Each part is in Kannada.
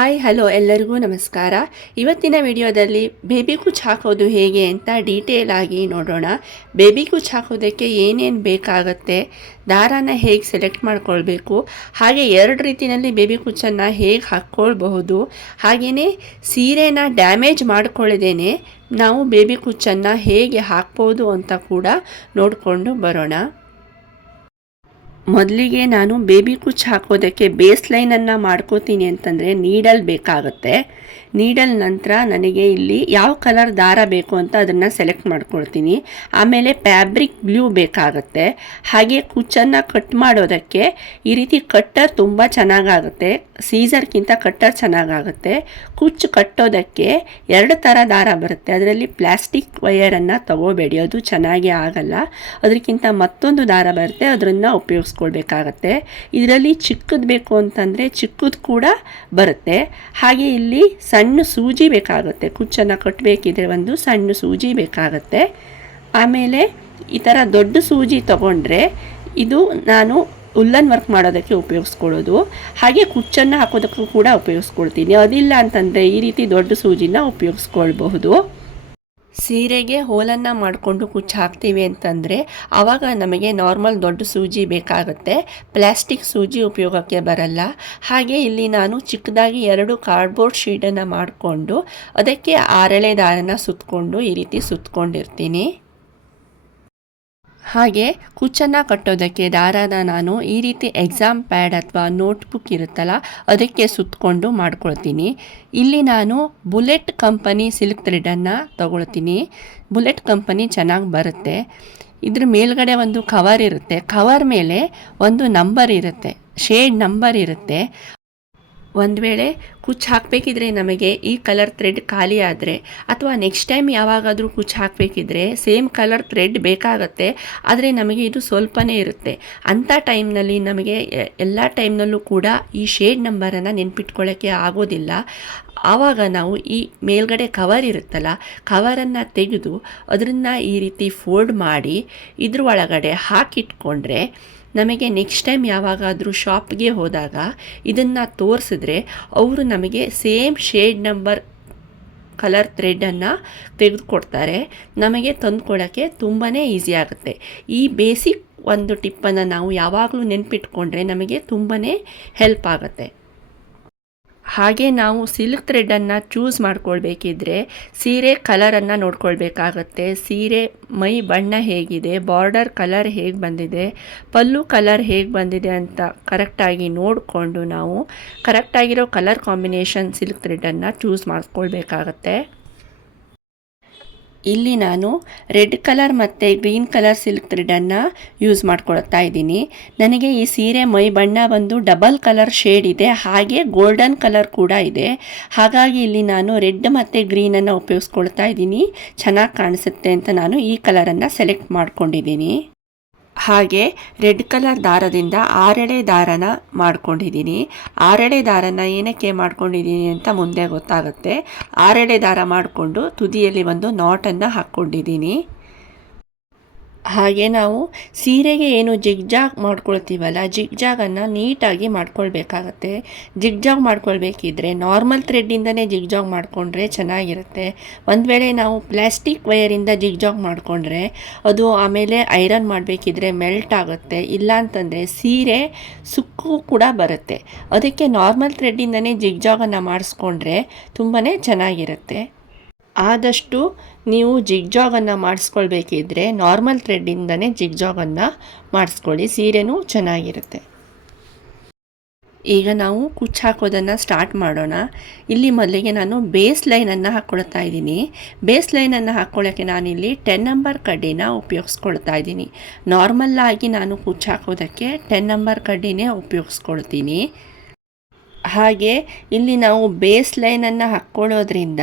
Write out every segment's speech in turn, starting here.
ಹಾಯ್ ಹಲೋ ಎಲ್ಲರಿಗೂ ನಮಸ್ಕಾರ. ಇವತ್ತಿನ ವಿಡಿಯೋದಲ್ಲಿ ಬೇಬಿ ಕುಚ್ ಹಾಕೋದು ಹೇಗೆ ಅಂತ ಡೀಟೇಲ್ ಆಗಿ ನೋಡೋಣ. ಬೇಬಿ ಕುಚ್ ಹಾಕೋದಕ್ಕೆ ಏನೇನು ಬೇಕಾಗುತ್ತೆ, ದಾರಾನ ಹೇಗೆ ಸೆಲೆಕ್ಟ್ ಮಾಡ್ಕೊಳ್ಬೇಕು, ಹಾಗೆ ಎರಡು ರೀತಿಯಲ್ಲಿ ಬೇಬಿ ಕುಚ್ಚನ್ನು ಹೇಗೆ ಹಾಕ್ಕೊಳ್ಬಹುದು, ಹಾಗೆಯೇ ಸೀರೆನ ಡ್ಯಾಮೇಜ್ ಮಾಡ್ಕೊಳ್ಳದೇನೆ ನಾವು ಬೇಬಿ ಕುಚ್ಚನ್ನು ಹೇಗೆ ಹಾಕ್ಬೋದು ಅಂತ ಕೂಡ ನೋಡಿಕೊಂಡು ಬರೋಣ. ಮೊದಲಿಗೆ ನಾನು ಬೇಬಿ ಕುಚ್ ಹಾಕೋದಕ್ಕೆ ಬೇಸ್ ಲೈನನ್ನು ಮಾಡ್ಕೋತೀನಿ ಅಂತಂದರೆ ನೀಡಲ್ ಬೇಕಾಗುತ್ತೆ. ನೀಡಲ್ ನಂತರ ನನಗೆ ಇಲ್ಲಿ ಯಾವ ಕಲರ್ ದಾರ ಬೇಕು ಅಂತ ಅದನ್ನು ಸೆಲೆಕ್ಟ್ ಮಾಡ್ಕೊಳ್ತೀನಿ. ಆಮೇಲೆ ಫ್ಯಾಬ್ರಿಕ್ ಗ್ಲೂ ಬೇಕಾಗುತ್ತೆ. ಹಾಗೆ ಕುಚ್ಚನ್ನು ಕಟ್ ಮಾಡೋದಕ್ಕೆ ಈ ರೀತಿ ಕಟ್ಟರ್ ತುಂಬ ಚೆನ್ನಾಗಾಗುತ್ತೆ, ಸೀಸರ್ಗಿಂತ ಕಟ್ಟರ್ ಚೆನ್ನಾಗಾಗುತ್ತೆ. ಕುಚ್ಚು ಕಟ್ಟೋದಕ್ಕೆ ಎರಡು ಥರ ದಾರ ಬರುತ್ತೆ, ಅದರಲ್ಲಿ ಪ್ಲಾಸ್ಟಿಕ್ ವಯರನ್ನು ತಗೋಬೇಡಿ, ಅದು ಚೆನ್ನಾಗಿ ಆಗಲ್ಲ. ಅದಕ್ಕಿಂತ ಮತ್ತೊಂದು ದಾರ ಬರುತ್ತೆ, ಅದನ್ನು ಉಪಯೋಗಿಸ್ಕೊಳ್ಬೇಕಾಗತ್ತೆ. ಇದರಲ್ಲಿ ಚಿಕ್ಕದು ಬೇಕು ಅಂತಂದರೆ ಚಿಕ್ಕದು ಕೂಡ ಬರುತ್ತೆ. ಹಾಗೆ ಇಲ್ಲಿ ಸಣ್ಣ ಸೂಜಿ ಬೇಕಾಗುತ್ತೆ, ಕುಚ್ಚನ್ನು ಕಟ್ಟಬೇಕಿದ್ರೆ ಒಂದು ಸಣ್ಣ ಸೂಜಿ ಬೇಕಾಗುತ್ತೆ. ಆಮೇಲೆ ಈ ಥರ ದೊಡ್ಡ ಸೂಜಿ ತಗೊಂಡ್ರೆ ಇದು ನಾನು ಉಲ್ಲನ್ ವರ್ಕ್ ಮಾಡೋದಕ್ಕೆ ಉಪಯೋಗಿಸ್ಕೊಳ್ಳೋದು. ಹಾಗೆ ಕುಚ್ಚನ್ನು ಹಾಕೋದಕ್ಕೂ ಕೂಡ ಉಪಯೋಗಿಸ್ಕೊಳ್ತೀನಿ. ಅದಿಲ್ಲ ಅಂತಂದರೆ ಈ ರೀತಿ ದೊಡ್ಡ ಸೂಜಿನ ಉಪಯೋಗಿಸ್ಕೊಳ್ಬಹುದು. ಸೀರೆಗೆ ಹೋಲನ್ನು ಮಾಡಿಕೊಂಡು ಕುಚ್ಚು ಹಾಕ್ತೀವಿ ಅಂತಂದರೆ ಆವಾಗ ನಮಗೆ ನಾರ್ಮಲ್ ದೊಡ್ಡ ಸೂಜಿ ಬೇಕಾಗುತ್ತೆ, ಪ್ಲಾಸ್ಟಿಕ್ ಸೂಜಿ ಉಪಯೋಗಕ್ಕೆ ಬರಲ್ಲ. ಹಾಗೆ ಇಲ್ಲಿ ನಾನು ಚಿಕ್ಕದಾಗಿ 2 ಕಾರ್ಡ್ಬೋರ್ಡ್ ಶೀಟನ್ನು ಮಾಡಿಕೊಂಡು ಅದಕ್ಕೆ 6 ದಾರನ ಸುತ್ತಕೊಂಡು ಈ ರೀತಿ ಸುತ್ತಕೊಂಡಿರ್ತೀನಿ. ಹಾಗೆ ಕುಚ್ಚನ್ನು ಕಟ್ಟೋದಕ್ಕೆ ದಾರಾನ ನಾನು ಈ ರೀತಿ ಎಕ್ಸಾಮ್ ಪ್ಯಾಡ್ ಅಥವಾ ನೋಟ್ಬುಕ್ ಇರುತ್ತಲ್ಲ ಅದಕ್ಕೆ ಸುತ್ತಕೊಂಡು ಮಾಡ್ಕೊಳ್ತೀನಿ. ಇಲ್ಲಿ ನಾನು ಬುಲೆಟ್ ಕಂಪನಿ ಸಿಲ್ಕ್ ಥ್ರೆಡನ್ನು ತಗೊಳ್ತೀನಿ. ಬುಲೆಟ್ ಕಂಪನಿ ಚೆನ್ನಾಗಿ ಬರುತ್ತೆ. ಇದ್ರ ಮೇಲ್ಗಡೆ ಒಂದು ಕವರ್ ಇರುತ್ತೆ, ಕವರ್ ಮೇಲೆ ಒಂದು ನಂಬರ್ ಇರುತ್ತೆ, ಶೇಡ್ ನಂಬರ್ ಇರುತ್ತೆ. ಒಂದು ವೇಳೆ ಕುಚ್ಚು ಹಾಕಬೇಕಿದ್ರೆ ನಮಗೆ ಈ ಕಲರ್ ಥ್ರೆಡ್ ಖಾಲಿ ಆದರೆ ಅಥವಾ ನೆಕ್ಸ್ಟ್ ಟೈಮ್ ಯಾವಾಗಾದರೂ ಕುಚ್ಚು ಹಾಕಬೇಕಿದ್ರೆ ಸೇಮ್ ಕಲರ್ ಥ್ರೆಡ್ ಬೇಕಾಗತ್ತೆ, ಆದರೆ ನಮಗೆ ಇದು ಸ್ವಲ್ಪನೇ ಇರುತ್ತೆ. ಅಂಥ ಟೈಮ್ನಲ್ಲಿ ನಮಗೆ ಎಲ್ಲ ಟೈಮ್ನಲ್ಲೂ ಕೂಡ ಈ ಶೇಡ್ ನಂಬರನ್ನು ನೆನ್ಪಿಟ್ಕೊಳ್ಳೋಕ್ಕೆ ಆಗೋದಿಲ್ಲ. ಆವಾಗ ನಾವು ಈ ಮೇಲ್ಗಡೆ ಕವರ್ ಇರುತ್ತಲ್ಲ, ಕವರನ್ನು ತೆಗೆದು ಅದನ್ನು ಈ ರೀತಿ ಫೋಲ್ಡ್ ಮಾಡಿ ಇದ್ರ ಒಳಗಡೆ ಹಾಕಿಟ್ಕೊಂಡ್ರೆ ನಮಗೆ ನೆಕ್ಸ್ಟ್ ಟೈಮ್ ಯಾವಾಗಾದರೂ ಶಾಪ್ಗೆ ಹೋದಾಗ ಇದನ್ನು ತೋರಿಸಿದ್ರೆ ಅವರು ನಮಗೆ ಸೇಮ್ ಶೇಡ್ ನಂಬರ್ ಕಲರ್ ಥ್ರೆಡನ್ನು ತೆಗೆದುಕೊಡ್ತಾರೆ. ನಮಗೆ ತಂದುಕೊಡೋಕ್ಕೆ ತುಂಬಾ ಈಸಿ ಆಗುತ್ತೆ. ಈ ಬೇಸಿಕ್ ಒಂದು ಟಿಪ್ಪನ್ನು ನಾವು ಯಾವಾಗಲೂ ನೆನಪಿಟ್ಕೊಂಡ್ರೆ ನಮಗೆ ತುಂಬಾ ಹೆಲ್ಪ್ ಆಗುತ್ತೆ. ಹಾಗೆ ನಾವು ಸಿಲ್ಕ್ ಥ್ರೆಡನ್ನು ಚೂಸ್ ಮಾಡ್ಕೊಳ್ಬೇಕಿದ್ರೆ ಸೀರೆ ಕಲರನ್ನು ನೋಡ್ಕೊಳ್ಬೇಕಾಗತ್ತೆ. ಸೀರೆ ಮೈ ಬಣ್ಣ ಹೇಗಿದೆ, ಬಾರ್ಡರ್ ಕಲರ್ ಹೇಗೆ ಬಂದಿದೆ, ಪಲ್ಲು ಕಲರ್ ಹೇಗೆ ಬಂದಿದೆ ಅಂತ ಕರೆಕ್ಟಾಗಿ ನೋಡಿಕೊಂಡು ನಾವು ಕರೆಕ್ಟಾಗಿರೋ ಕಲರ್ ಕಾಂಬಿನೇಷನ್ ಸಿಲ್ಕ್ ಥ್ರೆಡನ್ನು ಚೂಸ್ ಮಾಡ್ಕೊಳ್ಬೇಕಾಗತ್ತೆ. ಇಲ್ಲಿ ನಾನು ರೆಡ್ ಕಲರ್ ಮತ್ತು ಗ್ರೀನ್ ಕಲರ್ ಸಿಲ್ಕ್ ಥ್ರೆಡನ್ನು ಯೂಸ್ ಮಾಡ್ಕೊಳ್ತಾ ಇದ್ದೀನಿ. ನನಗೆ ಈ ಸೀರೆ ಮೈ ಬಣ್ಣ ಬಂದು ಡಬಲ್ ಕಲರ್ ಶೇಡ್ ಇದೆ, ಹಾಗೆ ಗೋಲ್ಡನ್ ಕಲರ್ ಕೂಡ ಇದೆ. ಹಾಗಾಗಿ ಇಲ್ಲಿ ನಾನು ರೆಡ್ ಮತ್ತು ಗ್ರೀನನ್ನು ಉಪಯೋಗಿಸ್ಕೊಳ್ತಾ ಇದ್ದೀನಿ. ಚೆನ್ನಾಗಿ ಕಾಣಿಸುತ್ತೆ ಅಂತ ನಾನು ಈ ಕಲರನ್ನು ಸೆಲೆಕ್ಟ್ ಮಾಡ್ಕೊಂಡಿದ್ದೀನಿ. ಹಾಗೆ ರೆಡ್ ಕಲರ್ ದಾರದಿಂದ 6 ದಾರನ ಮಾಡ್ಕೊಂಡಿದ್ದೀನಿ. 6 ದಾರನ ಏನಕ್ಕೆ ಮಾಡ್ಕೊಂಡಿದ್ದೀನಿ ಅಂತ ಮುಂದೆ ಗೊತ್ತಾಗುತ್ತೆ. 6 ದಾರ ಮಾಡಿಕೊಂಡು ತುದಿಯಲ್ಲಿ ಒಂದು ನಾಟನ್ನು ಹಾಕ್ಕೊಂಡಿದ್ದೀನಿ. ಹಾಗೆ ನಾವು ಸೀರೆಗೆ ಏನು ಜಿಗ್ಜಾಗ್ ಮಾಡ್ಕೊಳ್ತೀವಲ್ಲ, ಜಿಗ್ಜಾಗನ್ನು ನೀಟಾಗಿ ಮಾಡ್ಕೊಳ್ಬೇಕಾಗತ್ತೆ. ಜಿಗ್ಜಾಗ್ ಮಾಡ್ಕೊಳ್ಬೇಕಿದ್ರೆ ನಾರ್ಮಲ್ ಥ್ರೆಡ್ಡಿಂದನೇ ಜಿಗ್ಜಾಗ್ ಮಾಡಿಕೊಂಡ್ರೆ ಚೆನ್ನಾಗಿರುತ್ತೆ. ಒಂದು ವೇಳೆ ನಾವು ಪ್ಲಾಸ್ಟಿಕ್ ವಯರಿಂದ ಜಿಗ್ಜಾಗ್ ಮಾಡಿಕೊಂಡ್ರೆ ಅದು ಆಮೇಲೆ ಐರನ್ ಮಾಡಬೇಕಿದ್ರೆ ಮೆಲ್ಟ್ ಆಗುತ್ತೆ, ಇಲ್ಲಾಂತಂದರೆ ಸೀರೆ ಸುಕ್ಕು ಕೂಡ ಬರುತ್ತೆ. ಅದಕ್ಕೆ ನಾರ್ಮಲ್ ಥ್ರೆಡ್ಡಿಂದನೇ ಜಿಗ್ಜಾಗನ್ನು ಮಾಡಿಸ್ಕೊಂಡ್ರೆ ತುಂಬಾ ಚೆನ್ನಾಗಿರುತ್ತೆ. ಆದಷ್ಟು ನೀವು ಜಿಗ್ಜಾಗನ್ನು ಮಾಡಿಸ್ಕೊಳ್ಬೇಕಿದ್ರೆ ನಾರ್ಮಲ್ ಥ್ರೆಡ್ಡಿಂದನೇ ಜಿಗ್ಜಾಗನ್ನು ಮಾಡಿಸ್ಕೊಳ್ಳಿ, ಸೀರೆನೂ ಚೆನ್ನಾಗಿರುತ್ತೆ. ಈಗ ನಾವು ಕುಚ್ಚು ಹಾಕೋದನ್ನು ಸ್ಟಾರ್ಟ್ ಮಾಡೋಣ. ಇಲ್ಲಿ ಮೊದಲಿಗೆ ನಾನು ಬೇಸ್ ಲೈನನ್ನು ಹಾಕ್ಕೊಳ್ತಾ ಇದ್ದೀನಿ. ಬೇಸ್ ಲೈನನ್ನು ಹಾಕ್ಕೊಳ್ಳೋಕ್ಕೆ ನಾನಿಲ್ಲಿ 10 ನಂಬರ್ ಕಡ್ಡಿನ ಉಪಯೋಗಿಸ್ಕೊಳ್ತಾ ಇದ್ದೀನಿ. ನಾರ್ಮಲ್ಲಾಗಿ ನಾನು ಕುಚ್ಚು ಹಾಕೋದಕ್ಕೆ 10 ನಂಬರ್ ಕಡ್ಡಿನೇ ಉಪಯೋಗಿಸ್ಕೊಳ್ತೀನಿ. ಹಾಗೆ ಇಲ್ಲಿ ನಾವು ಬೇಸ್ ಲೈನನ್ನು ಹಾಕ್ಕೊಳ್ಳೋದ್ರಿಂದ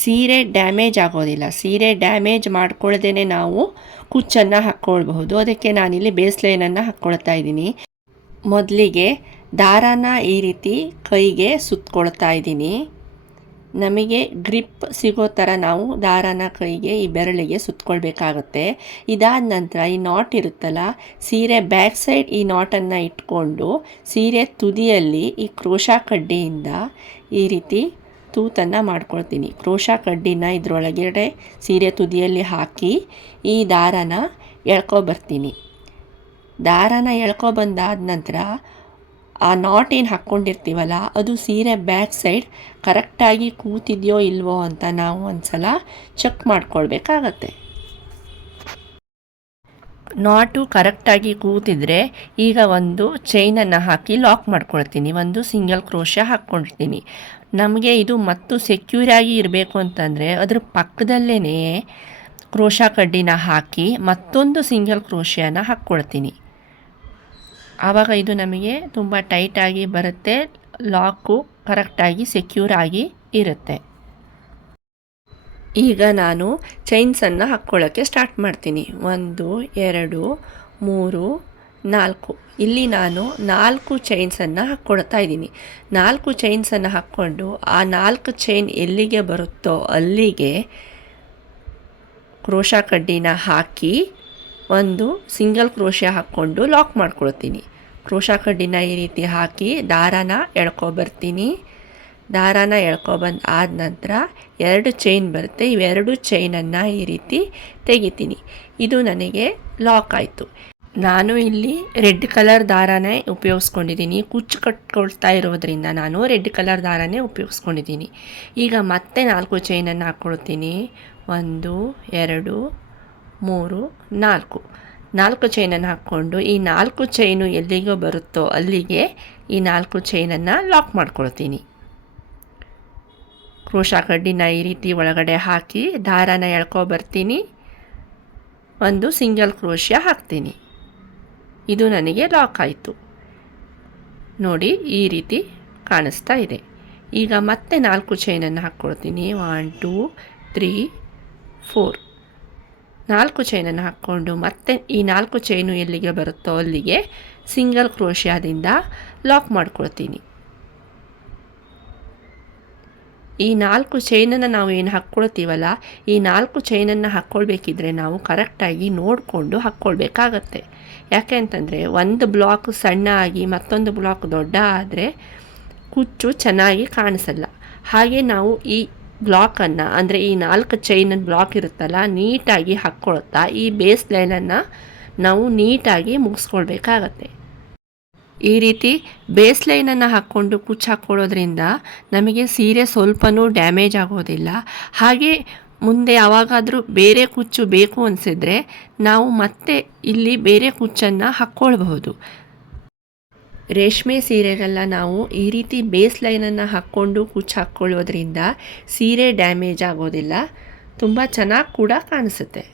ಸೀರೆ ಡ್ಯಾಮೇಜ್ ಆಗೋದಿಲ್ಲ. ಸೀರೆ ಡ್ಯಾಮೇಜ್ ಮಾಡ್ಕೊಳ್ದೇ ನಾವು ಕುಚ್ಚನ್ನು ಹಾಕ್ಕೊಳ್ಬಹುದು. ಅದಕ್ಕೆ ನಾನಿಲ್ಲಿ ಬೇಸ್ ಲೈನನ್ನು ಹಾಕ್ಕೊಳ್ತಾ ಇದ್ದೀನಿ. ಮೊದಲಿಗೆ ದಾರಾನ ಈ ರೀತಿ ಕೈಗೆ ಸುತ್ತಕೊಳ್ತಾ ಇದ್ದೀನಿ. ನಮಗೆ ಗ್ರಿಪ್ ಸಿಗೋ ಥರ ನಾವು ದಾರಾನ ಕೈಗೆ ಈ ಬೆರಳಿಗೆ ಸುತ್ತಕೊಳ್ಬೇಕಾಗುತ್ತೆ. ಇದಾದ ನಂತರ ಈ ನಾಟ್ ಇರುತ್ತಲ್ಲ, ಸೀರೆ ಬ್ಯಾಕ್ ಸೈಡ್ ಈ ನಾಟನ್ನು ಇಟ್ಕೊಂಡು ಸೀರೆ ತುದಿಯಲ್ಲಿ ಈ ಕ್ರೋಶಾ ಕಡ್ಡಿಯಿಂದ ಈ ರೀತಿ ತೂತನ್ನು ಮಾಡ್ಕೊಳ್ತೀನಿ. ಕ್ರೋಶಾ ಕಡ್ಡಿನ ಇದರೊಳಗಡೆ ಸೀರೆ ತುದಿಯಲ್ಲಿ ಹಾಕಿ ಈ ದಾರಾನ ಎಳ್ಕೊಬರ್ತೀನಿ. ದಾರಾನ ಎಳ್ಕೊಬಂದಾದ ನಂತರ ಆ ನಾಟ್ ಏನು ಹಾಕ್ಕೊಂಡಿರ್ತೀವಲ್ಲ ಅದು ಸೀರೆ ಬ್ಯಾಕ್ ಸೈಡ್ ಕರೆಕ್ಟಾಗಿ ಕೂತಿದೆಯೋ ಇಲ್ವೋ ಅಂತ ನಾವು ಒಂದು ಸಲ ಚೆಕ್ ಮಾಡ್ಕೊಳ್ಬೇಕಾಗತ್ತೆ. ನಾಟು ಕರೆಕ್ಟಾಗಿ ಕೂತಿದ್ರೆ ಈಗ ಒಂದು ಚೈನನ್ನು ಹಾಕಿ ಲಾಕ್ ಮಾಡ್ಕೊಳ್ತೀನಿ. ಒಂದು ಸಿಂಗಲ್ ಕ್ರೋಶ ಹಾಕ್ಕೊಂಡಿರ್ತೀನಿ. ನಮಗೆ ಇದು ಮತ್ತು ಸೆಕ್ಯೂರಾಗಿ ಇರಬೇಕು ಅಂತಂದರೆ ಅದ್ರ ಪಕ್ಕದಲ್ಲೇ ಕ್ರೋಶಾ ಕಡ್ಡಿನ ಹಾಕಿ ಮತ್ತೊಂದು ಸಿಂಗಲ್ ಕ್ರೋಶನ ಹಾಕ್ಕೊಳ್ತೀನಿ. ಆವಾಗ ಇದು ನಮಗೆ ತುಂಬ ಟೈಟಾಗಿ ಬರುತ್ತೆ, ಲಾಕು ಕರೆಕ್ಟಾಗಿ ಸೆಕ್ಯೂರ್ ಆಗಿ ಇರುತ್ತೆ. ಈಗ ನಾನು ಚೈನ್ಸನ್ನು ಹಾಕ್ಕೊಳ್ಳೋಕ್ಕೆ ಸ್ಟಾರ್ಟ್ ಮಾಡ್ತೀನಿ. 1 2 3 4. ಇಲ್ಲಿ ನಾನು 4 ಚೈನ್ಸನ್ನು ಹಾಕ್ಕೊಳ್ತಾ ಇದ್ದೀನಿ. 4 ಚೈನ್ಸನ್ನು ಹಾಕ್ಕೊಂಡು ಆ 4 ಚೈನ್ ಎಲ್ಲಿಗೆ ಬರುತ್ತೋ ಅಲ್ಲಿಗೆ ಕ್ರೋಶಾ ಕಡ್ಡಿನ ಹಾಕಿ ಒಂದು ಸಿಂಗಲ್ ಕ್ರೋಶ ಹಾಕ್ಕೊಂಡು ಲಾಕ್ ಮಾಡ್ಕೊಳ್ತೀನಿ. ಕ್ರೋಶಾ ಕಡ್ಡಿನ ಈ ರೀತಿ ಹಾಕಿ ದಾರಾನ ಎಳ್ಕೊಬರ್ತೀನಿ. ದಾರಾನ ಎಳ್ಕೊಬಂದು ಆದ ನಂತರ 2 ಚೈನ್ ಬರುತ್ತೆ. ಇವೆರಡು ಚೈನನ್ನು ಈ ರೀತಿ ತೆಗಿತೀನಿ. ಇದು ನನಗೆ ಲಾಕ್ ಆಯಿತು. ನಾನು ಇಲ್ಲಿ ರೆಡ್ ಕಲರ್ ದಾರಾನೇ ಉಪಯೋಗಿಸ್ಕೊಂಡಿದ್ದೀನಿ. ಕುಚ್ಚು ಕಟ್ಕೊಳ್ತಾ ಇರೋದ್ರಿಂದ ನಾನು ರೆಡ್ ಕಲರ್ ದಾರಾನೇ ಉಪಯೋಗಿಸ್ಕೊಂಡಿದ್ದೀನಿ. ಈಗ ಮತ್ತೆ 4 ಚೈನನ್ನು ಹಾಕ್ಕೊಳ್ತೀನಿ. 1 2 3 4. 4 ಚೈನನ್ನು ಹಾಕ್ಕೊಂಡು ಈ 4 ಚೈನು ಎಲ್ಲಿಗೋ ಬರುತ್ತೋ ಅಲ್ಲಿಗೆ ಈ 4 ಚೈನನ್ನು ಲಾಕ್ ಮಾಡ್ಕೊಳ್ತೀನಿ. ಕ್ರೋಶಾ ಕಡ್ಡಿನ ಈ ರೀತಿ ಒಳಗಡೆ ಹಾಕಿ ದಾರಾನ ಎಳ್ಕೊಬರ್ತೀನಿ. ಒಂದು ಸಿಂಗಲ್ ಕ್ರೋಶ ಹಾಕ್ತೀನಿ. ಇದು ನನಗೆ ಲಾಕ್ ಆಯಿತು. ನೋಡಿ ಈ ರೀತಿ ಕಾಣಿಸ್ತಾ ಇದೆ. ಈಗ ಮತ್ತೆ 4 ಚೈನನ್ನು ಹಾಕ್ಕೊಳ್ತೀನಿ. 1 2 3 4. 4 ಚೈನನ್ನು ಹಾಕ್ಕೊಂಡು ಮತ್ತೆ ಈ 4 ಚೈನು ಎಲ್ಲಿಗೆ ಬರುತ್ತೋ ಅಲ್ಲಿಗೆ ಸಿಂಗಲ್ ಕ್ರೋಶದಿಂದ ಲಾಕ್ ಮಾಡ್ಕೊಳ್ತೀನಿ. ಈ 4 ಚೈನನ್ನು ನಾವು ಏನು ಹಾಕ್ಕೊಳ್ತೀವಲ್ಲ, ಈ 4 ಚೈನನ್ನು ಹಾಕ್ಕೊಳ್ಬೇಕಿದ್ರೆ ನಾವು ಕರೆಕ್ಟಾಗಿ ನೋಡಿಕೊಂಡು ಹಾಕ್ಕೊಳ್ಬೇಕಾಗತ್ತೆ. ಯಾಕೆ ಅಂತಂದರೆ ಒಂದು ಬ್ಲಾಕ್ ಸಣ್ಣ ಆಗಿ ಮತ್ತೊಂದು ಬ್ಲಾಕ್ ದೊಡ್ಡ ಆದರೆ ಕುಚ್ಚು ಚೆನ್ನಾಗಿ ಕಾಣಿಸಲ್ಲ. ಹಾಗೆ ನಾವು ಈ ಬ್ಲಾಕನ್ನು ಅಂದರೆ ಈ 4 ಚೈನ್ ಬ್ಲಾಕ್ ಇರುತ್ತಲ್ಲ ನೀಟಾಗಿ ಹಾಕ್ಕೊಳ್ತಾ ಈ ಬೇಸ್ ಲೈನನ್ನು ನಾವು ನೀಟಾಗಿ ಮುಗಿಸ್ಕೊಳ್ಬೇಕಾಗತ್ತೆ. ಈ ರೀತಿ ಬೇಸ್ ಲೈನನ್ನು ಹಾಕ್ಕೊಂಡು ಕುಚ್ಚು ಹಾಕ್ಕೊಳ್ಳೋದ್ರಿಂದ ನಮಗೆ ಸೀರೆ ಸ್ವಲ್ಪನೂ ಡ್ಯಾಮೇಜ್ ಆಗೋದಿಲ್ಲ. ಹಾಗೆ ಮುಂದೆ ಯಾವಾಗಾದರೂ ಬೇರೆ ಕುಚ್ಚು ಬೇಕು ಅನಿಸಿದರೆ ನಾವು ಮತ್ತೆ ಇಲ್ಲಿ ಬೇರೆ ಕುಚ್ಚನ್ನು ಹಾಕ್ಕೊಳ್ಬಹುದು. ರೇಷ್ಮೆ ಸೀರೆಗೆಲ್ಲ ನಾವು ಈ ರೀತಿ ಬೇಸ್ ಲೈನನ್ನು ಹಾಕ್ಕೊಂಡು ಕುಚ್ಚು ಹಾಕ್ಕೊಳ್ಳೋದ್ರಿಂದ ಸೀರೆ ಡ್ಯಾಮೇಜ್ ಆಗೋದಿಲ್ಲ, ತುಂಬ ಚೆನ್ನಾಗಿ ಕೂಡ ಕಾಣಿಸುತ್ತೆ.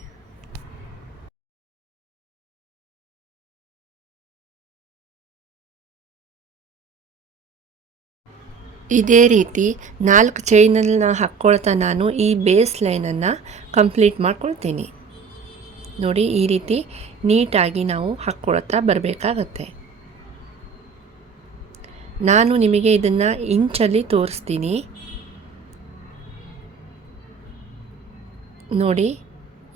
ಇದೇ ರೀತಿ 4 ಚೈನನ್ನು ಹಾಕ್ಕೊಳ್ತಾ ನಾನು ಈ ಬೇಸ್ ಲೈನನ್ನು ಕಂಪ್ಲೀಟ್ ಮಾಡ್ಕೊಳ್ತೀನಿ. ನೋಡಿ ಈ ರೀತಿ ನೀಟಾಗಿ ನಾವು ಹಾಕ್ಕೊಳ್ತಾ ಬರಬೇಕಾಗತ್ತೆ. ನಾನು ನಿಮಗೆ ಇದನ್ನು ಇಂಚಲ್ಲಿ ತೋರಿಸ್ತೀನಿ. ನೋಡಿ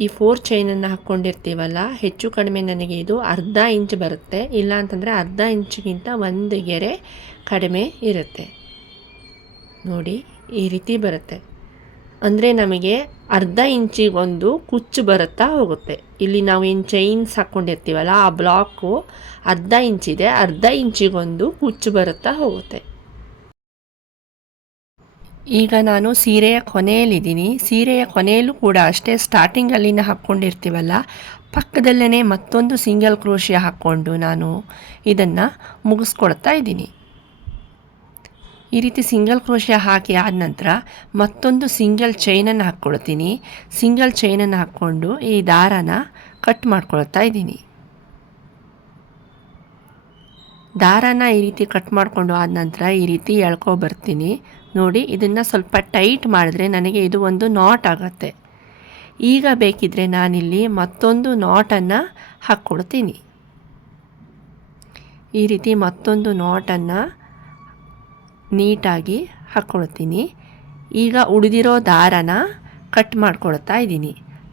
ಈ 4 ಚೈನನ್ನು ಹಾಕ್ಕೊಂಡಿರ್ತೀವಲ್ಲ, ಹೆಚ್ಚು ಕಡಿಮೆ ನನಗೆ ಇದು ಅರ್ಧ ಇಂಚ್ ಬರುತ್ತೆ. ಇಲ್ಲ ಅಂತಂದರೆ ಅರ್ಧ ಇಂಚಿಗಿಂತ 1 ಗೆರೆ ಕಡಿಮೆ ಇರುತ್ತೆ. ನೋಡಿ ಈ ರೀತಿ ಬರುತ್ತೆ. ಅಂದರೆ ನಮಗೆ ಅರ್ಧ ಇಂಚಿಗೊಂದು ಕುಚ್ಚು ಬರುತ್ತಾ ಹೋಗುತ್ತೆ. ಇಲ್ಲಿ ನಾವು ಏನು ಚೈನ್ಸ್ ಹಾಕ್ಕೊಂಡಿರ್ತೀವಲ್ಲ ಆ ಬ್ಲಾಕು ಅರ್ಧ ಇಂಚಿದೆ, ಅರ್ಧ ಇಂಚಿಗೊಂದು ಕುಚ್ಚು ಬರುತ್ತಾ ಹೋಗುತ್ತೆ. ಈಗ ನಾನು ಸೀರೆಯ ಕೊನೆಯಲ್ಲಿದ್ದೀನಿ. ಸೀರೆಯ ಕೊನೆಯಲ್ಲೂ ಕೂಡ ಅಷ್ಟೇ ಸ್ಟಾರ್ಟಿಂಗಲ್ಲಿನ ಹಾಕ್ಕೊಂಡಿರ್ತೀವಲ್ಲ ಪಕ್ಕದಲ್ಲೇ ಮತ್ತೊಂದು ಸಿಂಗಲ್ ಕ್ರೋಶಿಯ ಹಾಕ್ಕೊಂಡು ನಾನು ಇದನ್ನು ಮುಗಿಸ್ಕೊಳ್ತಾ ಇದ್ದೀನಿ. ಈ ರೀತಿ ಸಿಂಗಲ್ ಕ್ರೋಶಿಯ ಹಾಕಿ ಆದ ನಂತರ ಮತ್ತೊಂದು ಸಿಂಗಲ್ ಚೈನನ್ನು ಹಾಕ್ಕೊಳ್ತೀನಿ. ಸಿಂಗಲ್ ಚೈನನ್ನು ಹಾಕ್ಕೊಂಡು ಈ ದಾರಾನ ಕಟ್ ಮಾಡ್ಕೊಳ್ತಾ ಇದ್ದೀನಿ. ದಾರಾನ ಈ ರೀತಿ ಕಟ್ ಮಾಡಿಕೊಂಡು ಆದ ನಂತರ ಈ ರೀತಿ ಎಳ್ಕೊಬರ್ತೀನಿ. ನೋಡಿ ಇದನ್ನು ಸ್ವಲ್ಪ ಟೈಟ್ ಮಾಡಿದ್ರೆ ನನಗೆ ಇದು ಒಂದು ನಾಟ್ ಆಗುತ್ತೆ. ಈಗ ಬೇಕಿದ್ದರೆ ನಾನಿಲ್ಲಿ ಮತ್ತೊಂದು ನಾಟನ್ನು ಹಾಕ್ಕೊಳ್ತೀನಿ. ಈ ರೀತಿ ಮತ್ತೊಂದು ನಾಟನ್ನು ನೀಟಾಗಿ ಹಾಕ್ಕೊಳ್ತೀನಿ. ಈಗ ಉಳಿದಿರೋ ದಾರನ ಕಟ್ ಮಾಡ್ಕೊಳ್ತಾ ಇದ್ದೀನಿ.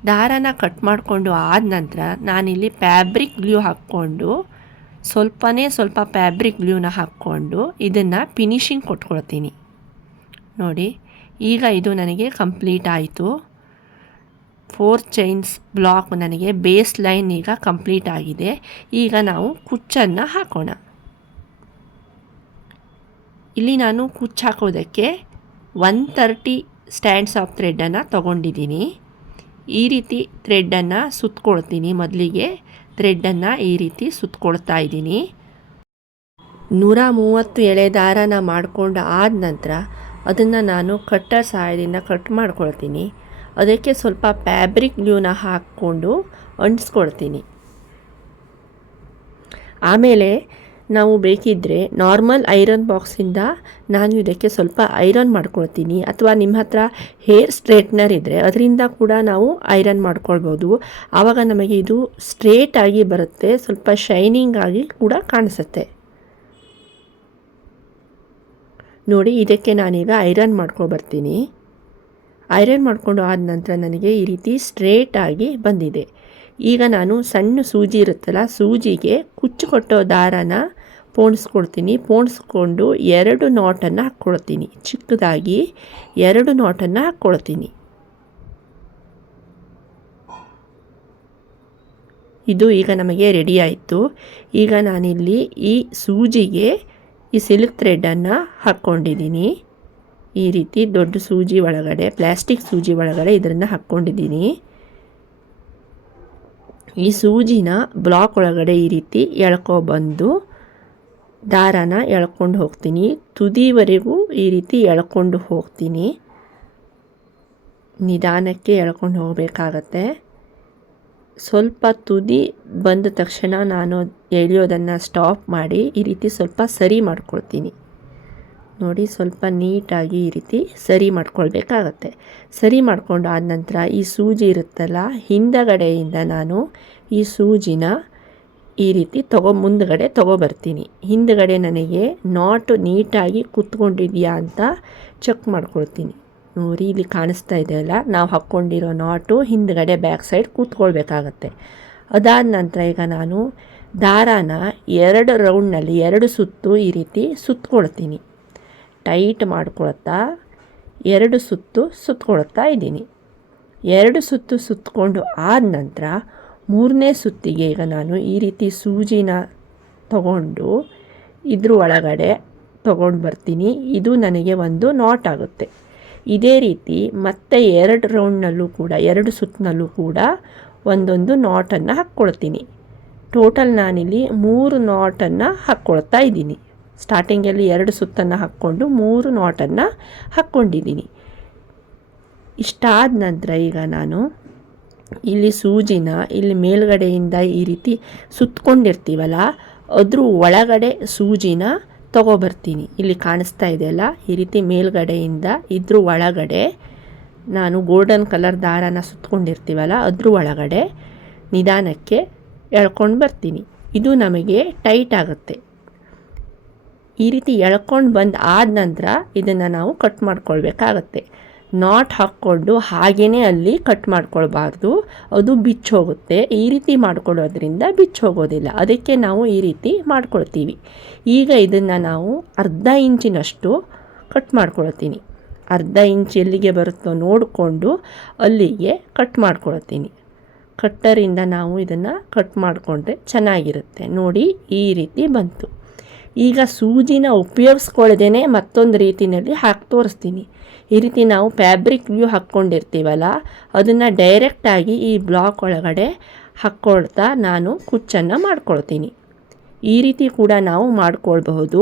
ದಾರನ ಕಟ್ ಮಾಡಿಕೊಂಡು ಆದ ನಂತರ ನಾನಿಲ್ಲಿ ಫ್ಯಾಬ್ರಿಕ್ ಗ್ಲೂ ಹಾಕ್ಕೊಂಡು ಸ್ವಲ್ಪ ಫ್ಯಾಬ್ರಿಕ್ ಗ್ಲೂನ ಹಾಕ್ಕೊಂಡು ಇದನ್ನು ಫಿನಿಶಿಂಗ್ ಕೊಟ್ಕೊಳ್ತೀನಿ. ನೋಡಿ, ಈಗ ಇದು ನನಗೆ ಕಂಪ್ಲೀಟ್ ಆಯಿತು. 4 ಚೈನ್ಸ್ ಬ್ಲಾಕ್ ನನಗೆ ಬೇಸ್ ಲೈನ್ ಈಗ ಕಂಪ್ಲೀಟ್ ಆಗಿದೆ. ಈಗ ನಾವು ಕುಚ್ಚನ್ನು ಹಾಕೋಣ. ಇಲ್ಲಿ ನಾನು ಕುಚ್ಚು ಹಾಕೋದಕ್ಕೆ 130 ಸ್ಟ್ಯಾಂಡ್ಸ್ ಆಫ್ ಥ್ರೆಡನ್ನು ತೊಗೊಂಡಿದ್ದೀನಿ. ಈ ರೀತಿ ಥ್ರೆಡನ್ನು ಸುತ್ತಕೊಳ್ತೀನಿ. ಮೊದಲಿಗೆ ಥ್ರೆಡನ್ನು ಈ ರೀತಿ ಸುತ್ತಕೊಳ್ತಾ ಇದ್ದೀನಿ. 130 ಎಳೆ ದಾರನ ಮಾಡಿಕೊಂಡು ಆದ ನಂತರ ಅದನ್ನು ನಾನು ಕಟ್ಟರ್ ಸಹಾಯದಿಂದ ಕಟ್ ಮಾಡ್ಕೊಳ್ತೀನಿ. ಅದಕ್ಕೆ ಸ್ವಲ್ಪ ಫ್ಯಾಬ್ರಿಕ್ ಗ್ಲೂನ ಹಾಕ್ಕೊಂಡು ಅಂಟಿಸ್ಕೊಳ್ತೀನಿ. ಆಮೇಲೆ ನಾವು ಬೇಕಿದ್ದರೆ ನಾರ್ಮಲ್ ಐರನ್ ಬಾಕ್ಸಿಂದ ನಾನು ಇದಕ್ಕೆ ಸ್ವಲ್ಪ ಐರನ್ ಮಾಡ್ಕೊಳ್ತೀನಿ. ಅಥವಾ ನಿಮ್ಮ ಹತ್ರ ಹೇರ್ ಸ್ಟ್ರೇಟ್ನರ್ ಇದ್ದರೆ ಅದರಿಂದ ಕೂಡ ನಾವು ಐರನ್ ಮಾಡ್ಕೊಳ್ಬೋದು. ಆವಾಗ ನಮಗೆ ಇದು ಸ್ಟ್ರೇಟಾಗಿ ಬರುತ್ತೆ, ಸ್ವಲ್ಪ ಶೈನಿಂಗ್ ಆಗಿ ಕೂಡ ಕಾಣಿಸುತ್ತೆ. ನೋಡಿ, ಇದಕ್ಕೆ ನಾನೀಗ ಐರನ್ ಮಾಡ್ಕೊಬರ್ತೀನಿ. ಐರನ್ ಮಾಡಿಕೊಂಡು ಆದ ನಂತರ ನನಗೆ ಈ ರೀತಿ ಸ್ಟ್ರೇಟಾಗಿ ಬಂದಿದೆ. ಈಗ ನಾನು ಸಣ್ಣ ಸೂಜಿ ಇರುತ್ತಲ್ಲ, ಸೂಜಿಗೆ ಕುಚ್ಚು ಕೊಟ್ಟೋ ದಾರನ ಪೋಣಿಸ್ಕೊಳ್ತೀನಿ. ಪೋಣಿಸ್ಕೊಂಡು 2 ನಾಟನ್ನು ಹಾಕ್ಕೊಳ್ತೀನಿ. ಚಿಕ್ಕದಾಗಿ 2 ನಾಟನ್ನು ಹಾಕ್ಕೊಳ್ತೀನಿ. ಇದು ಈಗ ನಮಗೆ ರೆಡಿ ಆಯಿತು. ಈಗ ನಾನಿಲ್ಲಿ ಈ ಸೂಜಿಗೆ ಈ ಸಿಲ್ಕ್ ಥ್ರೆಡನ್ನು ಹಾಕ್ಕೊಂಡಿದ್ದೀನಿ. ಈ ರೀತಿ ದೊಡ್ಡ ಸೂಜಿ ಒಳಗಡೆ, ಪ್ಲಾಸ್ಟಿಕ್ ಸೂಜಿ ಒಳಗಡೆ ಇದನ್ನು ಹಾಕ್ಕೊಂಡಿದ್ದೀನಿ. ಈ ಸೂಜಿನ ಬ್ಲಾಕ್ ಒಳಗಡೆ ಈ ರೀತಿ ಎಳ್ಕೊಬಂದು ದಾರನ ಎಳ್ಕೊಂಡು ಹೋಗ್ತೀನಿ. ತುದಿವರೆಗೂ ಈ ರೀತಿ ಎಳ್ಕೊಂಡು ಹೋಗ್ತೀನಿ. ನಿಧಾನಕ್ಕೆ ಎಳ್ಕೊಂಡು ಹೋಗಬೇಕಾಗತ್ತೆ. ಸ್ವಲ್ಪ ತುದಿ ಬಂದ ತಕ್ಷಣ ನಾನು ಎಳೆಯೋದನ್ನು ಸ್ಟಾಪ್ ಮಾಡಿ ಈ ರೀತಿ ಸ್ವಲ್ಪ ಸರಿ ಮಾಡ್ಕೊಳ್ತೀನಿ. ನೋಡಿ, ಸ್ವಲ್ಪ ನೀಟಾಗಿ ಈ ರೀತಿ ಸರಿ ಮಾಡ್ಕೊಳ್ಬೇಕಾಗತ್ತೆ. ಸರಿ ಮಾಡ್ಕೊಂಡು ಆದ ನಂತರ ಈ ಸೂಜಿ ಇರುತ್ತಲ್ಲ, ಹಿಂದಗಡೆಯಿಂದ ನಾನು ಈ ಸೂಜಿನ ಈ ರೀತಿ ಮುಂದಗಡೆ ತೊಗೊಬರ್ತೀನಿ. ಹಿಂದಗಡೆ ನನಗೆ ನಾಟ್ ನೀಟಾಗಿ ಕೂತ್ಕೊಂಡಿದೆಯಾ ಅಂತ ಚೆಕ್ ಮಾಡ್ಕೊಳ್ತೀನಿ. ನೋಡಿ, ಇಲ್ಲಿ ಕಾಣಿಸ್ತಾ ಇದೆಯಲ್ಲ, ನಾವು ಹಾಕ್ಕೊಂಡಿರೋ ನಾಟು ಹಿಂದಗಡೆ ಬ್ಯಾಕ್ ಸೈಡ್ ಕೂತ್ಕೊಳ್ಬೇಕಾಗತ್ತೆ. ಅದಾದ ನಂತರ ಈಗ ನಾನು ದಾರಾನ 2 ರೌಂಡ್ನಲ್ಲಿ 2 ಸುತ್ತು ಈ ರೀತಿ ಸುತ್ತಕೊಳ್ತೀನಿ. ಟೈಟ್ ಮಾಡ್ಕೊಳ್ತಾ 2 ಸುತ್ತು ಸುತ್ತಕೊಳ್ತಾ ಇದ್ದೀನಿ. 2 ಸುತ್ತು ಸುತ್ತಕೊಂಡು ಆದ ನಂತರ 3ನೇ ಸುತ್ತಿಗೆ ಈಗ ನಾನು ಈ ರೀತಿ ಸೂಜಿನ ತಗೊಂಡು ಇದ್ರ ಒಳಗಡೆ ತಗೊಂಡು ಬರ್ತೀನಿ. ಇದು ನನಗೆ ಒಂದು ನಾಟ್ ಆಗುತ್ತೆ. ಇದೇ ರೀತಿ ಮತ್ತೆ 2 ರೌಂಡ್ನಲ್ಲೂ ಕೂಡ 2 ಸುತ್ತಿನಲ್ಲೂ ಕೂಡ ಒಂದೊಂದು ನಾಟನ್ನು ಹಾಕ್ಕೊಳ್ತೀನಿ. ಟೋಟಲ್ ನಾನಿಲ್ಲಿ 3 ನಾಟನ್ನು ಹಾಕ್ಕೊಳ್ತಾ ಇದ್ದೀನಿ. ಸ್ಟಾರ್ಟಿಂಗಲ್ಲಿ 2 ಸುತ್ತನ್ನು ಹಾಕ್ಕೊಂಡು 3 ನಾಟನ್ನು ಹಾಕ್ಕೊಂಡಿದ್ದೀನಿ. ಇಷ್ಟಾದ ನಂತರ ಈಗ ನಾನು ಇಲ್ಲಿ ಸೂಜಿನ ಇಲ್ಲಿ ಮೇಲ್ಗಡೆಯಿಂದ ಈ ರೀತಿ ಸುತ್ತಕೊಂಡಿರ್ತೀವಲ್ಲ, ಅದ್ರ ಒಳಗಡೆ ಸೂಜಿನ ತಗೊಬರ್ತೀನಿ. ಇಲ್ಲಿ ಕಾಣಿಸ್ತಾ ಇದೆಯಲ್ಲ, ಈ ರೀತಿ ಮೇಲ್ಗಡೆಯಿಂದ ಇದ್ರ ಒಳಗಡೆ ನಾನು ಗೋಲ್ಡನ್ ಕಲರ್ ದಾರನ ಸುತ್ತಕೊಂಡಿರ್ತೀವಲ್ಲ, ಅದ್ರ ಒಳಗಡೆ ನಿಧಾನಕ್ಕೆ ಎಳ್ಕೊಂಡು ಬರ್ತೀನಿ. ಇದು ನಮಗೆ ಟೈಟ್ ಆಗುತ್ತೆ. ಈ ರೀತಿ ಎಳ್ಕೊಂಡು ಬಂದು ಆದ ನಂತರ ಇದನ್ನು ನಾವು ಕಟ್ ಮಾಡ್ಕೊಳ್ಬೇಕಾಗತ್ತೆ. ನಾಟ್ ಹಾಕ್ಕೊಂಡು ಹಾಗೇ ಅಲ್ಲಿ ಕಟ್ ಮಾಡ್ಕೊಳ್ಬಾರ್ದು, ಅದು ಬಿಚ್ಚೋಗುತ್ತೆ. ಈ ರೀತಿ ಮಾಡ್ಕೊಳ್ಳೋದ್ರಿಂದ ಬಿಚ್ಚೋಗೋದಿಲ್ಲ. ಅದಕ್ಕೆ ನಾವು ಈ ರೀತಿ ಮಾಡ್ಕೊಳ್ತೀವಿ. ಈಗ ಇದನ್ನು ನಾವು ಅರ್ಧ ಇಂಚಿನಷ್ಟು ಕಟ್ ಮಾಡ್ಕೊಳ್ತೀನಿ. ಅರ್ಧ ಇಂಚ್ ಎಲ್ಲಿಗೆ ಬರುತ್ತೋ ನೋಡಿಕೊಂಡು ಅಲ್ಲಿಗೆ ಕಟ್ ಮಾಡ್ಕೊಳ್ತೀನಿ. ಕಟ್ಟರಿಂದ ನಾವು ಇದನ್ನು ಕಟ್ ಮಾಡಿಕೊಂಡ್ರೆ ಚೆನ್ನಾಗಿರುತ್ತೆ. ನೋಡಿ, ಈ ರೀತಿ ಬಂತು. ಈಗ ಸೂಜಿನ ಉಪಯೋಗಿಸ್ಕೊಳ್ದೇ ಮತ್ತೊಂದು ರೀತಿಯಲ್ಲಿ ಹಾಕಿ ತೋರಿಸ್ತೀನಿ. ಈ ರೀತಿ ನಾವು ಫ್ಯಾಬ್ರಿಕ್ ಗ್ಲೂ ಹಾಕ್ಕೊಂಡಿರ್ತೀವಲ್ಲ, ಅದನ್ನು ಡೈರೆಕ್ಟಾಗಿ ಈ ಬ್ಲಾಕ್ ಒಳಗಡೆ ಹಾಕ್ಕೊಳ್ತಾ ನಾನು ಕುಚ್ಚನ್ನು ಮಾಡ್ಕೊಳ್ತೀನಿ. ಈ ರೀತಿ ಕೂಡ ನಾವು ಮಾಡ್ಕೊಳ್ಬಹುದು.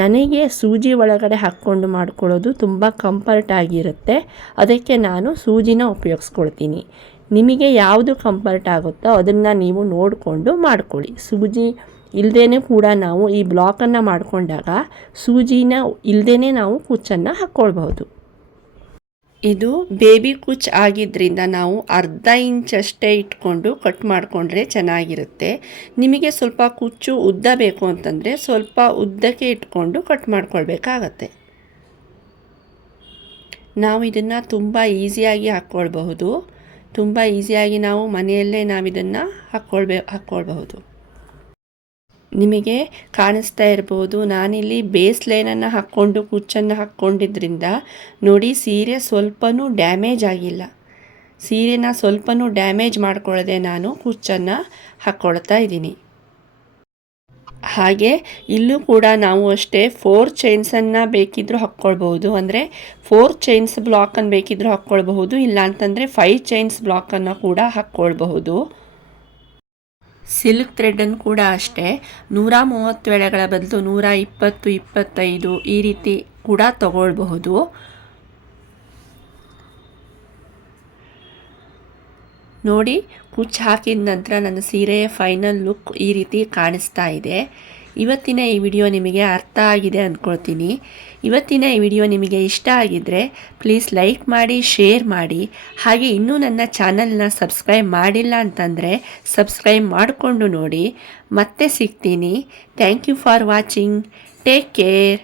ನನಗೆ ಸೂಜಿ ಒಳಗಡೆ ಹಾಕ್ಕೊಂಡು ಮಾಡ್ಕೊಳ್ಳೋದು ತುಂಬ ಕಂಫರ್ಟ್ ಆಗಿರುತ್ತೆ. ಅದಕ್ಕೆ ನಾನು ಸೂಜಿನ ಉಪಯೋಗಿಸ್ಕೊಳ್ತೀನಿ. ನಿಮಗೆ ಯಾವುದು ಕಂಫರ್ಟ್ ಆಗುತ್ತೋ ಅದನ್ನು ನೀವು ನೋಡಿಕೊಂಡು ಮಾಡ್ಕೊಳ್ಳಿ. ಸೂಜಿ ಇಲ್ಲದೇ ಕೂಡ ನಾವು ಈ ಬ್ಲಾಕನ್ನು ಮಾಡಿಕೊಂಡಾಗ ಸೂಜಿನ ಇಲ್ಲದೇ ನಾವು ಕುಚ್ಚನ್ನು ಹಾಕ್ಕೊಳ್ಬಹುದು. ಇದು ಬೇಬಿ ಕುಚ್ ಆಗಿದ್ದರಿಂದ ನಾವು ಅರ್ಧ ಇಂಚಷ್ಟೇ ಇಟ್ಕೊಂಡು ಕಟ್ ಮಾಡಿಕೊಂಡ್ರೆ ಚೆನ್ನಾಗಿರುತ್ತೆ. ನಿಮಗೆ ಸ್ವಲ್ಪ ಕುಚ್ಚು ಉದ್ದ ಬೇಕು ಅಂತಂದರೆ ಸ್ವಲ್ಪ ಉದ್ದಕ್ಕೆ ಇಟ್ಕೊಂಡು ಕಟ್ ಮಾಡ್ಕೊಳ್ಬೇಕಾಗತ್ತೆ. ನಾವು ಇದನ್ನು ತುಂಬ ಈಸಿಯಾಗಿ ಹಾಕ್ಕೊಳ್ಬಹುದು. ತುಂಬ ಈಸಿಯಾಗಿ ನಾವು ಮನೆಯಲ್ಲೇ ನಾವಿದನ್ನು ಹಾಕ್ಕೊಳ್ಬಹುದು. ನಿಮಗೆ ಕಾಣಿಸ್ತಾ ಇರ್ಬೋದು, ನಾನಿಲ್ಲಿ ಬೇಸ್ ಲೈನನ್ನು ಹಾಕ್ಕೊಂಡು ಕುಚ್ಚನ್ನು ಹಾಕ್ಕೊಂಡಿದ್ರಿಂದ ನೋಡಿ ಸೀರೆ ಸ್ವಲ್ಪನೂ ಡ್ಯಾಮೇಜ್ ಆಗಿಲ್ಲ. ಸೀರೆನ ಸ್ವಲ್ಪನೂ ಡ್ಯಾಮೇಜ್ ಮಾಡ್ಕೊಳ್ಳದೆ ನಾನು ಕುಚ್ಚನ್ನು ಹಾಕ್ಕೊಳ್ತಾ ಇದ್ದೀನಿ. ಹಾಗೆ ಇಲ್ಲೂ ಕೂಡ ನಾವು ಅಷ್ಟೇ 4 ಚೈನ್ಸನ್ನು ಬೇಕಿದ್ದರೂ ಹಾಕ್ಕೊಳ್ಬಹುದು. ಅಂದರೆ 4 ಚೈನ್ಸ್ ಬ್ಲಾಕನ್ನು ಬೇಕಿದ್ದರೂ ಹಾಕ್ಕೊಳ್ಬಹುದು, ಇಲ್ಲ ಅಂತಂದರೆ 5 ಚೈನ್ಸ್ ಬ್ಲಾಕನ್ನು ಕೂಡ ಹಾಕ್ಕೊಳ್ಬಹುದು. ಸಿಲ್ಕ್ ಥ್ರೆಡನ್ನು ಕೂಡ ಅಷ್ಟೇ 130 ಎಳೆಗಳ ಬದಲು 120, 25 ಈ ರೀತಿ ಕೂಡ ತಗೊಳ್ಬಹುದು. ನೋಡಿ, ಕುಚ್ಚು ಹಾಕಿದ ನಂತರ ನನ್ನ ಸೀರೆಯ ಫೈನಲ್ ಲುಕ್ ಈ ರೀತಿ ಕಾಣಿಸ್ತಾ ಇದೆ. ಇವತ್ತಿನ ಈ ವಿಡಿಯೋ ನಿಮಗೆ ಅರ್ಥ ಆಗಿದೆ ಅಂದ್ಕೊಳ್ತೀನಿ. ಇವತ್ತಿನ ಈ ವಿಡಿಯೋ ನಿಮಗೆ ಇಷ್ಟ ಆಗಿದ್ದರೆ ಪ್ಲೀಸ್ ಲೈಕ್ ಮಾಡಿ, ಶೇರ್ ಮಾಡಿ. ಹಾಗೆ ಇನ್ನೂ ನನ್ನ ಚಾನಲ್ನ ಸಬ್ಸ್ಕ್ರೈಬ್ ಮಾಡಿಲ್ಲ ಅಂತಂದರೆ ಸಬ್ಸ್ಕ್ರೈಬ್ ಮಾಡಿಕೊಂಡು ನೋಡಿ. ಮತ್ತೆ ಸಿಗ್ತೀನಿ. Thank you for watching. Take care.